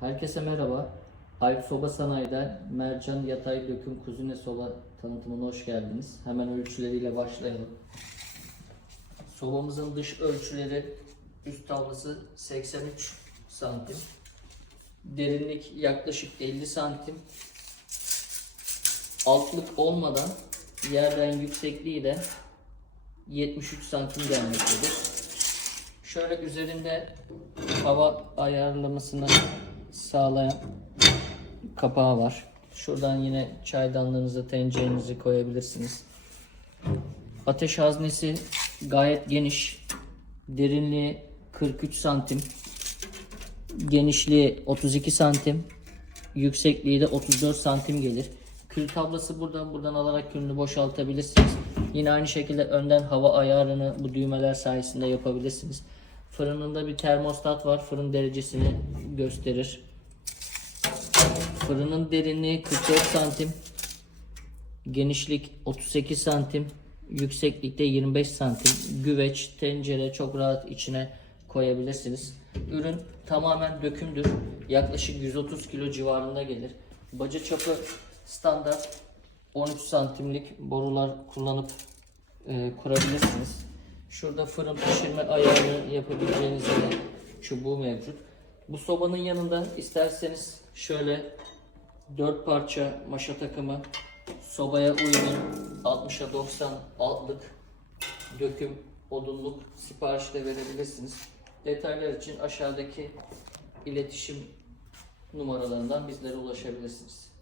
Herkese merhaba. Alp Soba Sanayi'den Mercan Yatay Döküm Kuzine Soba tanıtımına hoş geldiniz. Hemen ölçüleriyle başlayalım. Sobamızın dış ölçüleri üst tablası 83 santim. Derinlik yaklaşık 50 santim. Altlık olmadan yerden yüksekliği de 73 santim gelmektedir. Şöyle üzerinde hava ayarlamasını sağlayan kapağı var. Şuradan yine çaydanlığınızı, tencerenizi koyabilirsiniz. Ateş haznesi gayet geniş. Derinliği 43 santim. Genişliği 32 santim. Yüksekliği de 34 santim gelir. Kül tablası buradan buradan alarak külünü boşaltabilirsiniz. Yine aynı şekilde önden hava ayarını bu düğmeler sayesinde yapabilirsiniz. Fırınında bir termostat var. Fırın derecesini gösterir. Fırının derinliği 44 santim. Genişlik 38 santim. Yükseklikte 25 santim. Güveç, tencere çok rahat içine koyabilirsiniz. Ürün tamamen dökümdür. Yaklaşık 130 kilo civarında gelir. Baca çapı standart 13 santimlik borular kullanıp e, kurabilirsiniz. Şurada fırın pişirme ayarını yapabileceğiniz yine çubuğu mevcut. Bu sobanın yanında isterseniz şöyle 4 parça maşa takımı sobaya uygun 60'a 90 altlık döküm odunluk sipariş de verebilirsiniz. Detaylar için aşağıdaki iletişim numaralarından bizlere ulaşabilirsiniz.